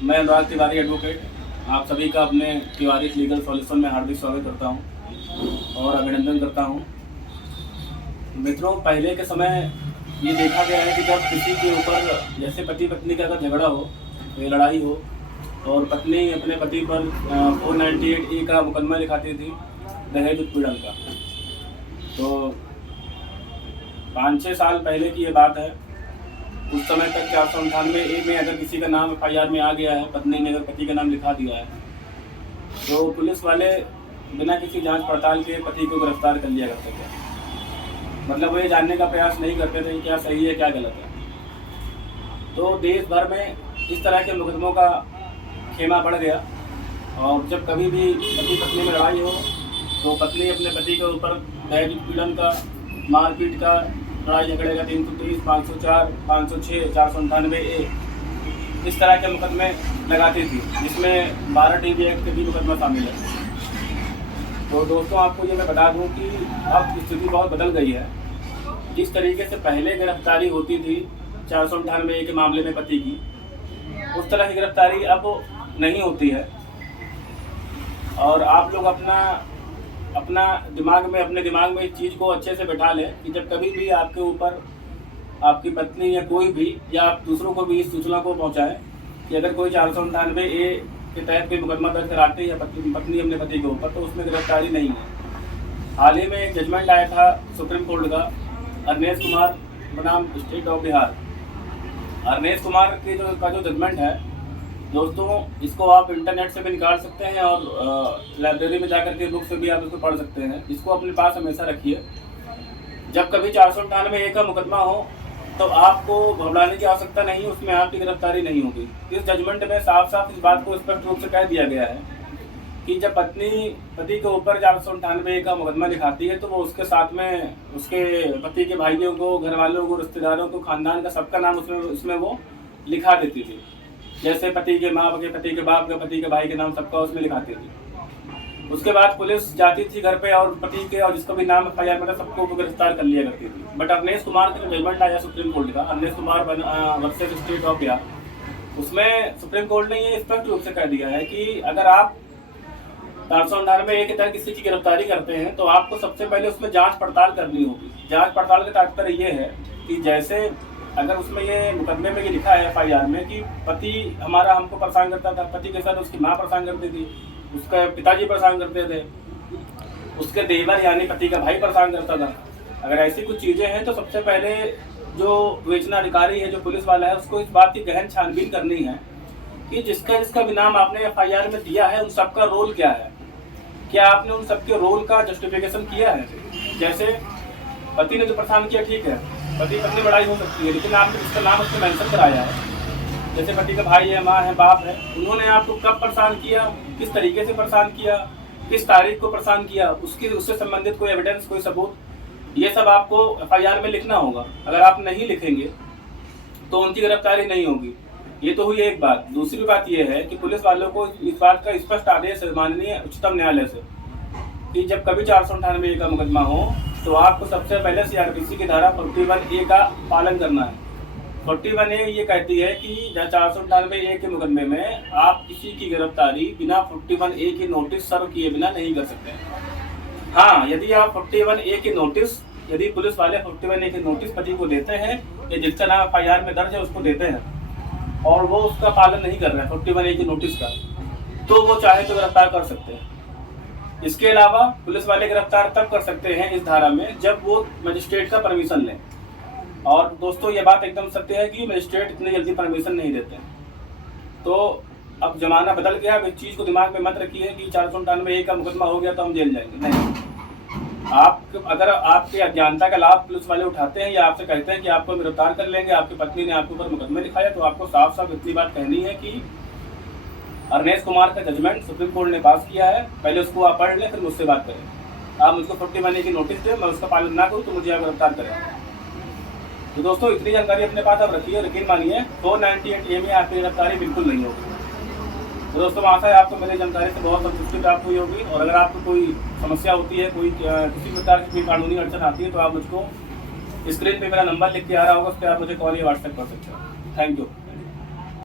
मैं अनुराग तिवारी एडवोकेट आप सभी का अपने तिवारी लीगल सॉल्यूशन में हार्दिक स्वागत करता हूं और अभिनंदन करता हूं। मित्रों, पहले के समय ये देखा गया है कि जब किसी के ऊपर जैसे पति पत्नी का अगर झगड़ा हो, कोई लड़ाई हो और पत्नी अपने पति पर 498A का मुकदमा लिखाती थी दहेज उत्पीड़न का। तो 5-6 साल पहले की ये बात है। उस समय तक 498A में अगर किसी का नाम FIR में आ गया है, पत्नी ने अगर पति का नाम लिखा दिया है, तो पुलिस वाले बिना किसी जांच पड़ताल के पति को गिरफ्तार कर लिया करते थे। मतलब वो ये जानने का प्रयास नहीं करते थे कि क्या सही है क्या गलत है। तो देश भर में इस तरह के मुकदमों का खेमा बढ़ गया और जब कभी भी पति पत्नी में लड़ाई हो तो पत्नी अपने पति के ऊपर दहेज उत्पीड़न का, मारपीट का, लड़ाई झगड़े का 330, 504, 506, 498A इस तरह के मुकदमे लगाती थी, जिसमें 12 TB एक्ट के भी मुकदमा शामिल है। तो दोस्तों, आपको ये मैं बता दूं कि अब स्थिति बहुत बदल गई है। जिस तरीके से पहले गिरफ्तारी होती थी 498A के मामले में पति की, उस तरह की गिरफ्तारी अब नहीं होती है। और आप लोग अपने दिमाग में इस चीज़ को अच्छे से बैठा लें कि जब कभी भी आपके ऊपर आपकी पत्नी या कोई भी या आप दूसरों को भी इस सूचना को पहुंचाएं कि अगर कोई 498A के तहत कोई मुकदमा दर्ज कराते या पत्नी अपने पति के ऊपर, तो उसमें गिरफ्तारी नहीं है। हाल ही में एक जजमेंट आया था सुप्रीम कोर्ट का, अरनेश कुमार बनाम स्टेट ऑफ बिहार। अरनेश कुमार की जो जजमेंट है दोस्तों, इसको आप इंटरनेट से भी निकाल सकते हैं और लाइब्रेरी में जाकर के बुक से भी आप इसको पढ़ सकते हैं। इसको अपने पास हमेशा रखिए। जब कभी 498A का मुकदमा हो तो आपको घबराने की आवश्यकता नहीं है, उसमें आपकी गिरफ्तारी नहीं होगी। इस जजमेंट में साफ साफ इस बात को स्पष्ट रूप से कह दिया गया है कि जब पत्नी पति के ऊपर 498A का मुकदमा दिखाती है तो वो उसके साथ में उसके पति के भाइयों को, घर वालों को, रिश्तेदारों को, खानदान का सबका नाम उसमें वो लिखा देती थी। जैसे पति के माँ के, पति के बाप का, पति के भाई के नाम सबका उसमें लिखाती थी। उसके बाद पुलिस जाती थी घर पे और पति के और जिसका भी नाम FIR में था सबको गिरफ्तार कर लिया करती थी। बट अरनेश कुमार का जो जजमेंट आया सुप्रीम कोर्ट का, Arnesh Kumar versus state of Bihar, उसमें सुप्रीम कोर्ट ने ये स्पष्ट रूप से कह दिया है कि अगर आप 498A के तहत किसी की गिरफ्तारी करते हैं तो आपको सबसे पहले उसमें जांच पड़ताल करनी होगी। जांच पड़ताल का तात्पर्य ये है कि जैसे अगर उसमें ये मुकदमे में ये लिखा है FIR में कि पति हमारा हमको परेशान करता था, पति के साथ उसकी माँ परेशान करती थी, उसका पिताजी परेशान करते थे, उसके देवर यानी पति का भाई परेशान करता था। अगर ऐसी कुछ चीज़ें हैं तो सबसे पहले जो विवेचना अधिकारी है, जो पुलिस वाला है, उसको इस बात की गहन छानबीन करनी है कि जिसका भी नाम आपने FIR में दिया है उन सबका रोल क्या है। क्या आपने उन सबके रोल का जस्टिफिकेशन किया है? जैसे पति ने जो परेशान किया, ठीक है, पति पत्नी लड़ाई हो सकती है, लेकिन आपने जिसका नाम उसमें मेंशन कराया है, जैसे पति का भाई है, माँ है, बाप है, उन्होंने आपको कब परेशान किया, किस तरीके से परेशान किया, किस तारीख को परेशान किया, उससे संबंधित कोई एविडेंस, कोई सबूत, ये सब आपको FIR में लिखना होगा। अगर आप नहीं लिखेंगे तो उनकी गिरफ्तारी नहीं होगी। ये तो हुई एक बात। दूसरी बात ये है कि पुलिस वालों को इस बात का स्पष्ट आदेश है माननीय उच्चतम न्यायालय से कि जब कभी 498A का मुकदमा हो तो आपको सबसे पहले CRPC की धारा 41A का पालन करना है। 41A ये कहती है कि 498A के मुकदमे में आप किसी की गिरफ्तारी बिना 41A की नोटिस सर्व किए बिना नहीं कर सकते। हाँ, यदि आप 41A की नोटिस, यदि पुलिस वाले 41A की नोटिस पति को देते हैं या जिसका नाम FIR में दर्ज है उसको देते हैं और वो उसका पालन नहीं कर रहे हैं 41A की नोटिस का, तो वो चाहे तो गिरफ्तार कर सकते हैं। इसके अलावा पुलिस वाले गिरफ्तार तब कर सकते हैं इस धारा में जब वो मजिस्ट्रेट का परमिशन लें। और दोस्तों, ये बात एकदम सत्य है कि मजिस्ट्रेट इतनी जल्दी परमिशन नहीं देते। तो अब जमाना बदल गया। अब इस चीज़ को दिमाग में मत रखिए कि 498A का मुकदमा हो गया तो हम जेल जाएंगे। नहीं, अगर आपके अज्ञानता का लाभ पुलिस वाले उठाते हैं या आपसे कहते हैं कि आपको गिरफ्तार कर लेंगे, आपकी पत्नी ने आपके ऊपर मुकदमा दिखाया, तो आपको साफ साफ इतनी बात कहनी है कि अरनेश कुमार का जजमेंट सुप्रीम कोर्ट ने पास किया है, पहले उसको आप पढ़ लें, फिर मुझसे बात करें। आप मुझको 41A की नोटिस दें, मैं उसका पालन ना करूँ तो मुझे आप गिरफ्तार करें। तो दोस्तों, इतनी जानकारी अपने पास आप रखिए। यकीन मानिए 498A में आपकी गिरफ्तारी बिल्कुल नहीं होगी। तो दोस्तों, आशा है आपको मेरी जानकारी से बहुत संतुष्टि प्राप्त हुई होगी। और अगर आपको कोई समस्या होती है, किसी प्रकार की कोई कानूनी अड़चन आती है, तो आप मुझको स्क्रीन पे मेरा नंबर लिख के आ रहा होगा, उस पर आप मुझे कॉल या व्हाट्सएप कर सकते हैं। Thank you.